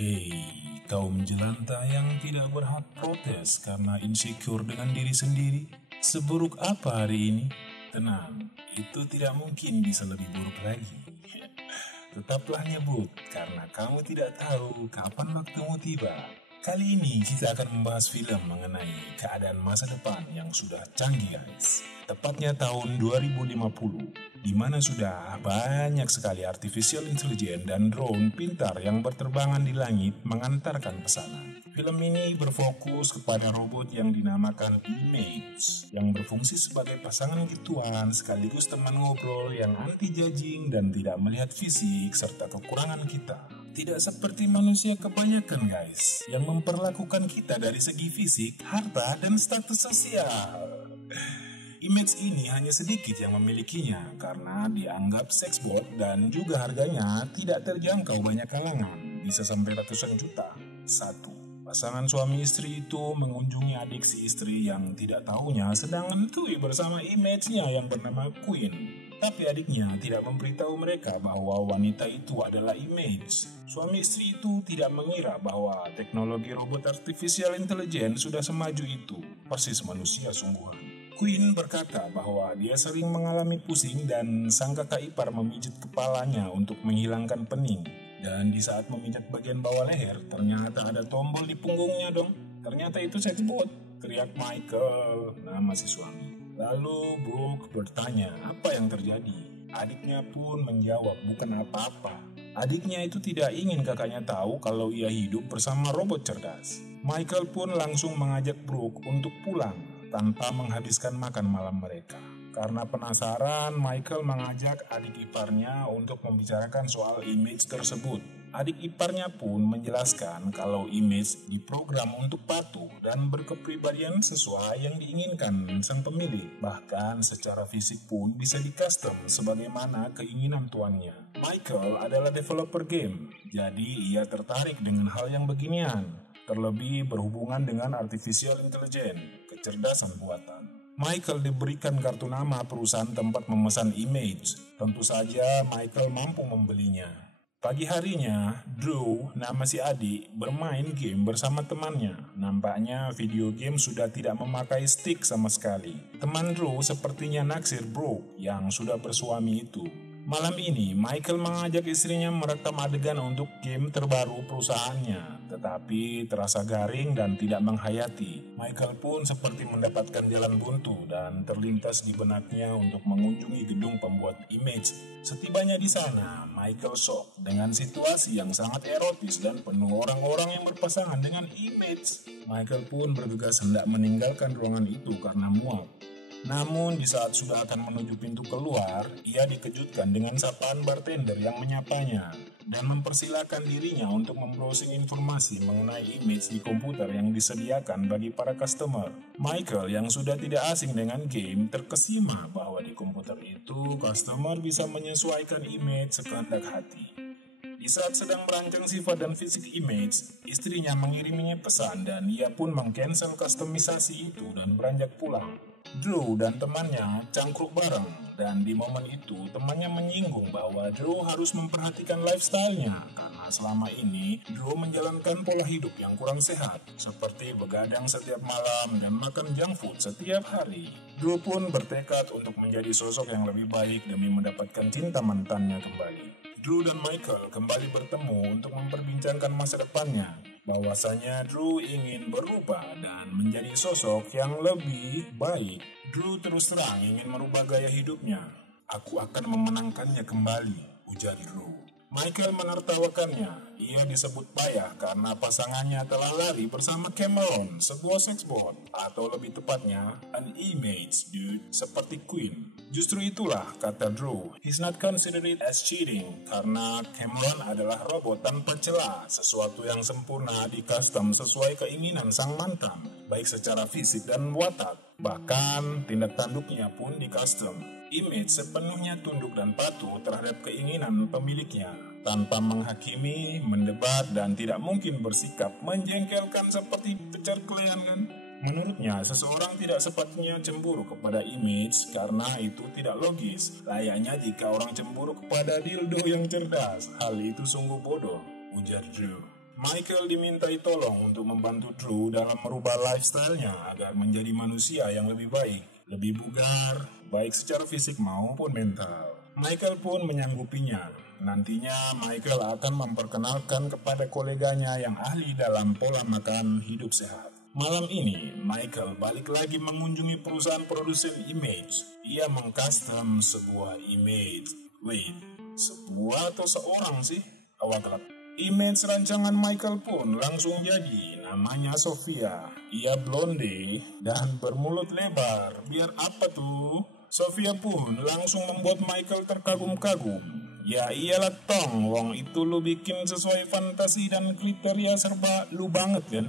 Hei, kaum jelanta yang tidak berhak protes karena insecure dengan diri sendiri. Seburuk apa hari ini? Tenang, itu tidak mungkin bisa lebih buruk lagi. Tetaplah nyebut, karena kamu tidak tahu kapan waktumu tiba. Kali ini kita akan membahas film mengenai keadaan masa depan yang sudah canggih guys. Tepatnya tahun 2050, di mana sudah banyak sekali artificial intelligence dan drone pintar yang berterbangan di langit mengantarkan pesanan. Film ini berfokus kepada robot yang dinamakan Image, yang berfungsi sebagai pasangan gituan sekaligus teman ngobrol yang anti-judging dan tidak melihat fisik serta kekurangan kita. Tidak seperti manusia kebanyakan guys, yang memperlakukan kita dari segi fisik, harta, dan status sosial. Image ini hanya sedikit yang memilikinya karena dianggap seksbot dan juga harganya tidak terjangkau banyak kalangan, bisa sampai ratusan juta. 1. Pasangan suami istri itu mengunjungi adik si istri yang tidak tahunya sedang ngentui bersama image-nya yang bernama Queen. Tapi adiknya tidak memberitahu mereka bahwa wanita itu adalah Image. Suami istri itu tidak mengira bahwa teknologi robot artificial intelligence sudah semaju itu, persis manusia sungguhan. Queen berkata bahwa dia sering mengalami pusing dan sang kakak ipar memijit kepalanya untuk menghilangkan pening. Dan di saat memijat bagian bawah leher, ternyata ada tombol di punggungnya dong. Ternyata itu seksbot, teriak Michael, nama si suami. Lalu Brooke bertanya apa yang terjadi. Adiknya pun menjawab bukan apa-apa. Adiknya itu tidak ingin kakaknya tahu kalau ia hidup bersama robot cerdas. Michael pun langsung mengajak Brooke untuk pulang tanpa menghabiskan makan malam mereka. Karena penasaran, Michael mengajak adik iparnya untuk membicarakan soal image tersebut. Adik iparnya pun menjelaskan kalau image diprogram untuk patuh dan berkepribadian sesuai yang diinginkan sang pemilik. Bahkan secara fisik pun bisa di-custom sebagaimana keinginan tuannya. Michael adalah developer game, jadi ia tertarik dengan hal yang beginian. Terlebih berhubungan dengan artificial intelligence, kecerdasan buatan. Michael diberikan kartu nama perusahaan tempat memesan image. Tentu saja Michael mampu membelinya. Pagi harinya, Drew, nama si adik, bermain game bersama temannya. Nampaknya video game sudah tidak memakai stick sama sekali. Teman Drew sepertinya naksir Brooke yang sudah bersuami itu. Malam ini, Michael mengajak istrinya merekam adegan untuk game terbaru perusahaannya, tetapi terasa garing dan tidak menghayati. Michael pun seperti mendapatkan jalan buntu dan terlintas di benaknya untuk mengunjungi gedung pembuat image. Setibanya di sana, Michael shock dengan situasi yang sangat erotis dan penuh orang-orang yang berpasangan dengan image. Michael pun bergegas hendak meninggalkan ruangan itu karena muak. Namun di saat sudah akan menuju pintu keluar, ia dikejutkan dengan sapaan bartender yang menyapanya dan mempersilahkan dirinya untuk membrowsing informasi mengenai image di komputer yang disediakan bagi para customer. Michael yang sudah tidak asing dengan game terkesima bahwa di komputer itu customer bisa menyesuaikan image sekehendak hati. Di saat sedang merancang sifat dan fisik image, istrinya mengiriminya pesan dan ia pun meng-cancel kustomisasi itu dan beranjak pulang. Drew dan temannya cangkruk bareng dan di momen itu temannya menyinggung bahwa Drew harus memperhatikan lifestyle-nya karena selama ini Drew menjalankan pola hidup yang kurang sehat seperti begadang setiap malam dan makan junk food setiap hari. Drew pun bertekad untuk menjadi sosok yang lebih baik demi mendapatkan cinta mantannya kembali. Drew dan Michael kembali bertemu untuk memperbincangkan masa depannya. Bahwasanya Drew ingin berubah dan menjadi sosok yang lebih baik. Drew terus terang ingin merubah gaya hidupnya. Aku akan memenangkannya kembali, ujar Drew. Michael menertawakannya. Ia disebut payah karena pasangannya telah lari bersama Cameron, sebuah seksbot, atau lebih tepatnya, an image dude seperti Queen. Justru itulah, kata Drew, he's not considered it as cheating karena Cameron adalah robot tanpa celah, sesuatu yang sempurna di-custom sesuai keinginan sang mantan, baik secara fisik dan watak. Bahkan, tindak tanduknya pun di-custom. Image sepenuhnya tunduk dan patuh terhadap keinginan pemiliknya, tanpa menghakimi, mendebat, dan tidak mungkin bersikap menjengkelkan seperti pecar kelean kan. Menurutnya, seseorang tidak sepatutnya cemburu kepada image karena itu tidak logis. Layaknya jika orang cemburu kepada dildo yang cerdas, hal itu sungguh bodoh, ujar Drew. Michael dimintai tolong untuk membantu Drew dalam merubah lifestyle-nya agar menjadi manusia yang lebih baik, lebih bugar, baik secara fisik maupun mental. Michael pun menyanggupinya. Nantinya Michael akan memperkenalkan kepada koleganya yang ahli dalam pola makan hidup sehat. Malam ini, Michael balik lagi mengunjungi perusahaan produsen image. Ia mengcustom sebuah image. Sebuah atau seorang sih? Awak gelap. Image rancangan Michael pun langsung jadi. Namanya Sofia. Ia blonde dan bermulut lebar. Biar apa tuh? Sofia pun langsung membuat Michael terkagum-kagum. Ya iyalah tong, wong itu lu bikin sesuai fantasi dan kriteria serba lu banget kan?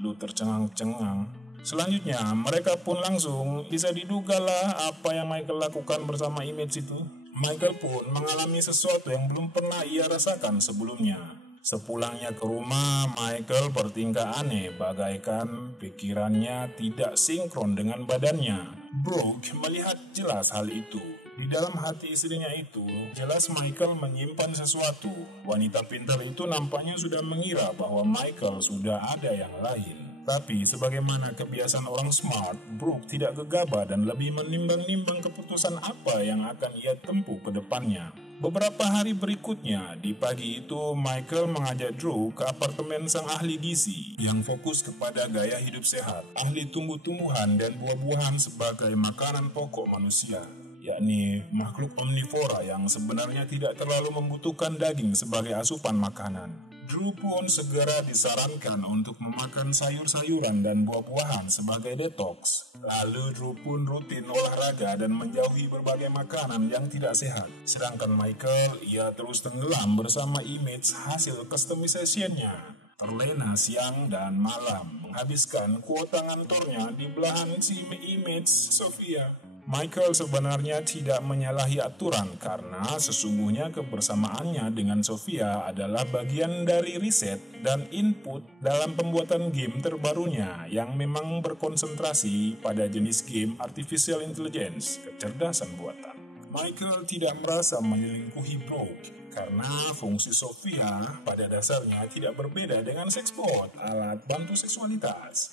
Lu tercengang-cengang. Selanjutnya, mereka pun langsung bisa diduga lah apa yang Michael lakukan bersama image itu. Michael pun mengalami sesuatu yang belum pernah ia rasakan sebelumnya. Sepulangnya ke rumah, Michael bertingkah aneh, bagaikan pikirannya tidak sinkron dengan badannya. Brooke melihat jelas hal itu. Di dalam hati istrinya itu, jelas Michael menyimpan sesuatu. Wanita pintar itu nampaknya sudah mengira bahwa Michael sudah ada yang lain. Tapi sebagaimana kebiasaan orang smart, Brooke tidak gegabah dan lebih menimbang-nimbang keputusan apa yang akan ia tempuh ke depannya. Beberapa hari berikutnya, di pagi itu Michael mengajak Drew ke apartemen sang ahli gizi yang fokus kepada gaya hidup sehat, ahli tumbuh-tumbuhan dan buah-buahan sebagai makanan pokok manusia, yakni makhluk omnivora yang sebenarnya tidak terlalu membutuhkan daging sebagai asupan makanan. Drew pun segera disarankan untuk memakan sayur-sayuran dan buah-buahan sebagai detox. Lalu Drew pun rutin olahraga dan menjauhi berbagai makanan yang tidak sehat. Sedangkan Michael, ia terus tenggelam bersama image hasil customization-nya. Terlena siang dan malam, menghabiskan kuota ngantornya di belahan si image Sofia. Michael sebenarnya tidak menyalahi aturan karena sesungguhnya kebersamaannya dengan Sofia adalah bagian dari riset dan input dalam pembuatan game terbarunya yang memang berkonsentrasi pada jenis game Artificial Intelligence, kecerdasan buatan. Michael tidak merasa menyelingkuhi Brooke karena fungsi Sofia pada dasarnya tidak berbeda dengan sexbot, alat bantu seksualitas.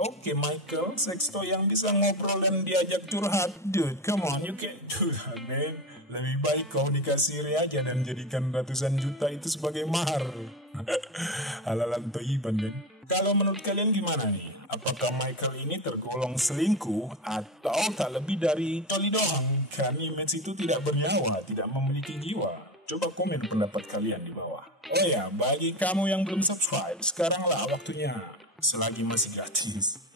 Oke, Michael, sexto yang bisa ngobrol dan diajak curhat. Dude, come on, you can't do that, man. Lebih baik kau dikasih aja dan jadikan ratusan juta itu sebagai mahar. Halalan toiban, kan? Kalau menurut kalian gimana nih? Apakah Michael ini tergolong selingkuh atau tak lebih dari coli doang? Kan image itu tidak bernyawa, tidak memiliki jiwa. Coba komen pendapat kalian di bawah. Oh ya, bagi kamu yang belum subscribe, sekaranglah waktunya. Selagi masih gratis.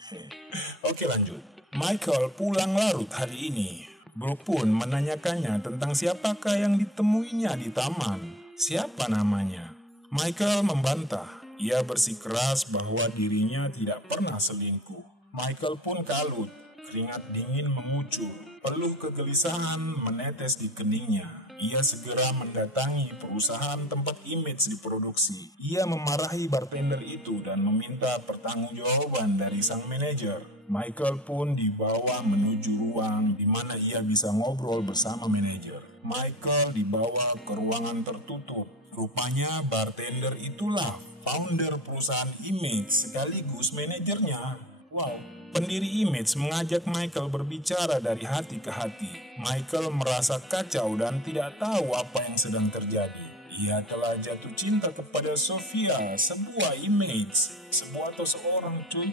Oke, lanjut. Michael pulang larut hari ini. Brooke pun menanyakannya tentang siapakah yang ditemuinya di taman. Siapa namanya? Michael membantah. Ia bersikeras bahwa dirinya tidak pernah selingkuh. Michael pun kalut. Keringat dingin memuncul. Peluh kegelisahan menetes di keningnya. Ia segera mendatangi perusahaan tempat image diproduksi. Ia memarahi bartender itu dan meminta pertanggungjawaban dari sang manajer. Michael pun dibawa menuju ruang di mana ia bisa ngobrol bersama manajer. Michael dibawa ke ruangan tertutup. Rupanya bartender itulah founder perusahaan image sekaligus manajernya. Wow. Pendiri image mengajak Michael berbicara dari hati ke hati. Michael merasa kacau dan tidak tahu apa yang sedang terjadi. Ia telah jatuh cinta kepada Sofia, sebuah image. Sebuah atau seorang cuy?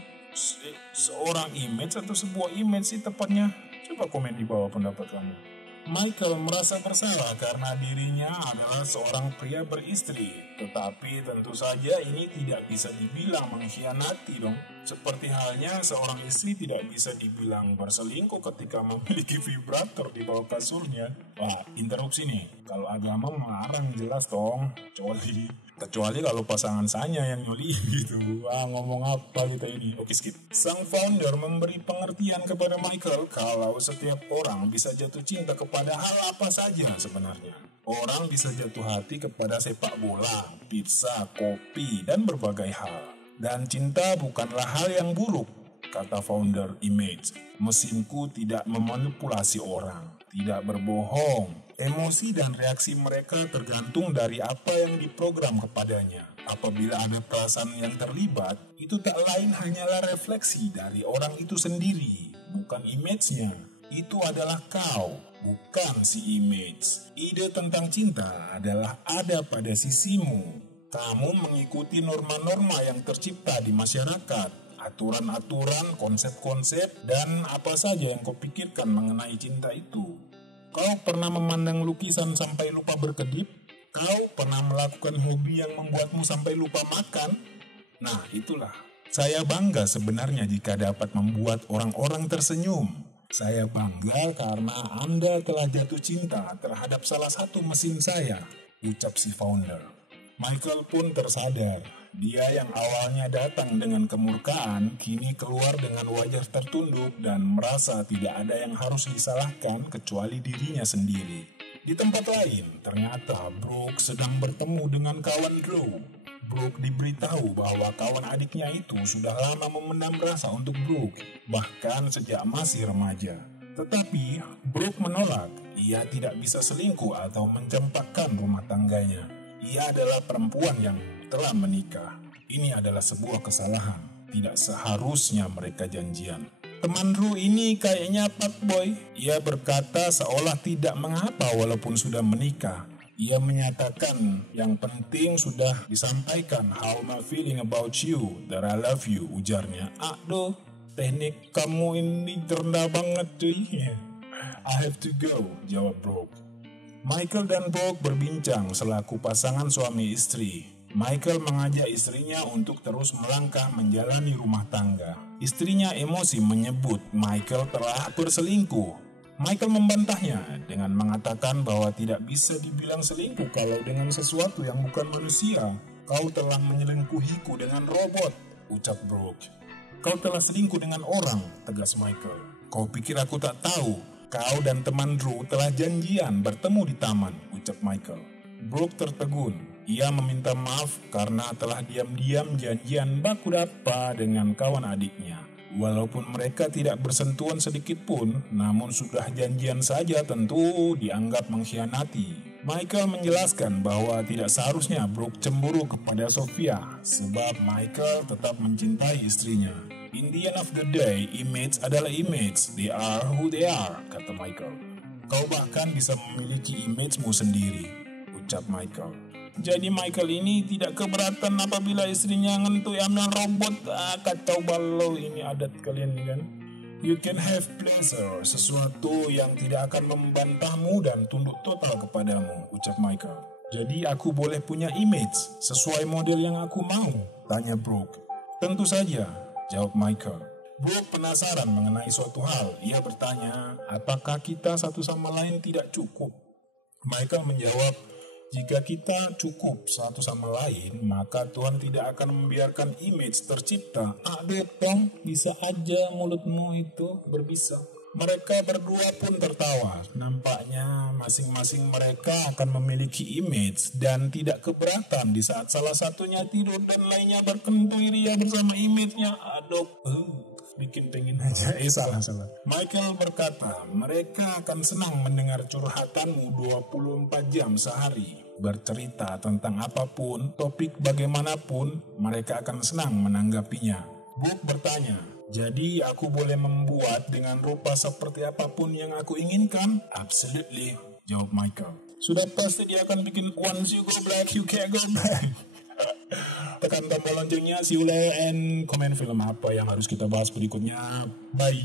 Seorang image atau sebuah image sih tepatnya? Coba komen di bawah pendapat kamu. Michael merasa bersalah karena dirinya adalah seorang pria beristri. Tetapi tentu saja ini tidak bisa dibilang mengkhianati dong. Seperti halnya seorang istri tidak bisa dibilang berselingkuh ketika memiliki vibrator di bawah kasurnya. Wah, interupsi nih. Kalau agama melarang jelas dong. Kecuali kalau pasangan saya yang nyoli gitu. Ngomong apa kita ini? Oke, skip. Sang founder memberi pengertian kepada Michael kalau setiap orang bisa jatuh cinta kepada hal apa saja sebenarnya. Orang bisa jatuh hati kepada sepak bola, pizza, kopi, dan berbagai hal. Dan cinta bukanlah hal yang buruk, kata founder Image. Mesinku tidak memanipulasi orang, tidak berbohong. Emosi dan reaksi mereka tergantung dari apa yang diprogram kepadanya. Apabila ada perasaan yang terlibat, itu tak lain hanyalah refleksi dari orang itu sendiri, bukan image-nya. Itu adalah kau, bukan si image. Ide tentang cinta adalah ada pada sisimu. Kamu mengikuti norma-norma yang tercipta di masyarakat, aturan-aturan, konsep-konsep, dan apa saja yang kau pikirkan mengenai cinta itu. Kau pernah memandang lukisan sampai lupa berkedip? Kau pernah melakukan hobi yang membuatmu sampai lupa makan? Nah, itulah. Saya bangga sebenarnya jika dapat membuat orang-orang tersenyum. Saya bangga karena Anda telah jatuh cinta terhadap salah satu mesin saya, ucap si founder. Michael pun tersadar. Dia yang awalnya datang dengan kemurkaan, kini keluar dengan wajah tertunduk dan merasa tidak ada yang harus disalahkan kecuali dirinya sendiri. Di tempat lain, ternyata Brooke sedang bertemu dengan kawan Drew. Brooke diberitahu bahwa kawan adiknya itu sudah lama memendam rasa untuk Brooke, bahkan sejak masih remaja. Tetapi Brooke menolak, ia tidak bisa selingkuh atau mencempakkan rumah tangganya. Ia adalah perempuan yang telah menikah. Ini adalah sebuah kesalahan, tidak seharusnya mereka janjian. Teman Drew ini kayaknya fuckboy. Ia berkata seolah tidak mengapa walaupun sudah menikah. Ia menyatakan yang penting sudah disampaikan. How am I feeling about you? That I love you, ujarnya. Aduh, teknik kamu ini rendah banget cuy. I have to go, jawab Brooke. Michael dan Brooke berbincang selaku pasangan suami istri. Michael mengajak istrinya untuk terus melangkah menjalani rumah tangga. Istrinya emosi menyebut Michael telah berselingkuh. Michael membantahnya dengan mengatakan bahwa tidak bisa dibilang selingkuh kalau dengan sesuatu yang bukan manusia. Kau telah menyelingkuhiku dengan robot, ucap Brooke. Kau telah selingkuh dengan orang, tegas Michael. Kau pikir aku tak tahu? Kau dan teman Drew telah janjian bertemu di taman, ucap Michael. Brooke tertegun. Ia meminta maaf karena telah diam-diam janjian baku dapa dengan kawan adiknya. Walaupun mereka tidak bersentuhan sedikit pun, namun sudah janjian saja tentu dianggap mengkhianati. Michael menjelaskan bahwa tidak seharusnya Brooke cemburu kepada Sophia, sebab Michael tetap mencintai istrinya. In the end of the day, image adalah image. They are who they are, kata Michael. Kau bahkan bisa memiliki image-mu sendiri, ucap Michael. Jadi Michael ini tidak keberatan apabila istrinya ngentui amnan robot. Kacau balau ini adat kalian ini kan. You can have pleasure, sesuatu yang tidak akan membantahmu dan tunduk total kepadamu, ucap Michael. Jadi aku boleh punya image sesuai model yang aku mau, tanya Brooke. Tentu saja, jawab Michael. Brooke penasaran mengenai suatu hal. Ia bertanya, apakah kita satu sama lain tidak cukup? Michael menjawab, jika kita cukup satu sama lain, maka Tuhan tidak akan membiarkan image tercipta. Dong, bisa aja mulutmu itu berbisa. Mereka berdua pun tertawa. Nampaknya masing-masing mereka akan memiliki image dan tidak keberatan di saat salah satunya tidur dan lainnya berkentut ria bersama image-nya. Bikin pengen aja. Salah. Michael berkata, mereka akan senang mendengar curhatanmu 24 jam sehari. Bercerita tentang apapun, topik bagaimanapun, mereka akan senang menanggapinya. Brooke bertanya, jadi aku boleh membuat dengan rupa seperti apapun yang aku inginkan? Absolutely, jawab Michael. Sudah pasti dia akan bikin once you go black, you can't go back. Tekan tombol loncengnya, see you later, and komen film apa yang harus kita bahas berikutnya. Bye.